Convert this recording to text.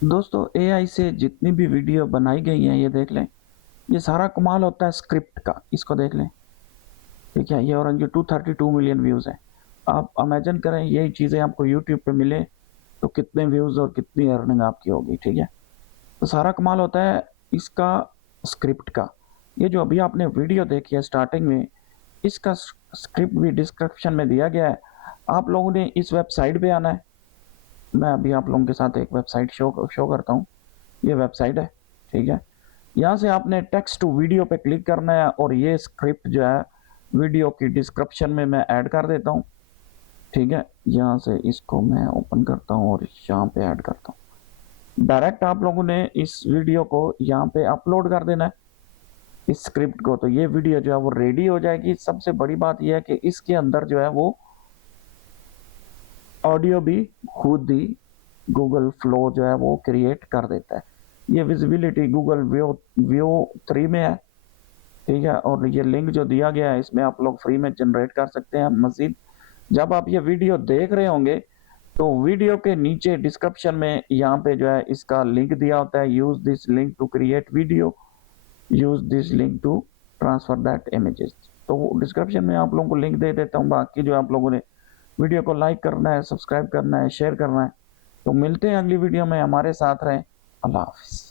दोस्तों एआई से जितनी भी वीडियो बनाई गई हैं ये देख लें। ये सारा कमाल होता है स्क्रिप्ट का। इसको देख लें। ठीक है, ये और ये 232 मिलियन व्यूज़ हैं। आप इमेजिन करें यही चीज़ें आपको यूट्यूब पे मिले तो कितने व्यूज़ और कितनी अर्निंग आपकी होगी। ठीक है, तो सारा कमाल होता है इसका स्क्रिप्ट का। ये जो अभी आपने वीडियो देखी है स्टार्टिंग में, इसका स्क्रिप्ट भी डिस्क्रिप्शन में दिया गया है। आप लोगों ने इस वेबसाइट पे आना है। मैं अभी आप लोगों के साथ एक वेबसाइट शो करता हूँ। ये वेबसाइट है। ठीक है, यहाँ से आपने टेक्स्ट टू वीडियो पे क्लिक करना है और ये स्क्रिप्ट जो है वीडियो की डिस्क्रिप्शन में मैं ऐड कर देता हूँ। ठीक है, यहाँ से इसको मैं ओपन करता हूँ और यहाँ पे ऐड करता हूँ। डायरेक्ट आप लोगों ने इस वीडियो को यहाँ पे अपलोड कर देना है, इस स्क्रिप्ट को। तो ये वीडियो जो है वो रेडी हो जाएगी। सबसे बड़ी बात यह है कि इसके अंदर जो है वो ऑडियो भी खुद ही गूगल फ्लो जो है वो क्रिएट कर देता है। ये विजिबिलिटी गूगल व्यू 3 में है। ठीक है, और ये लिंक जो दिया गया है इसमें आप लोग फ्री में जनरेट कर सकते हैं। मजीद जब आप ये वीडियो देख रहे होंगे तो वीडियो के नीचे डिस्क्रिप्शन में यहाँ पे जो है इसका लिंक दिया होता है। Use this link to create video, use this link to transfer that images. तो डिस्क्रिप्शन में आप लोगों को लिंक दे देता हूँ। बाकी जो आप लोगों ने वीडियो को लाइक करना है, सब्सक्राइब करना है, शेयर करना है। तो मिलते हैं अगली वीडियो में, हमारे साथ रहें। अल्लाह हाफिज़।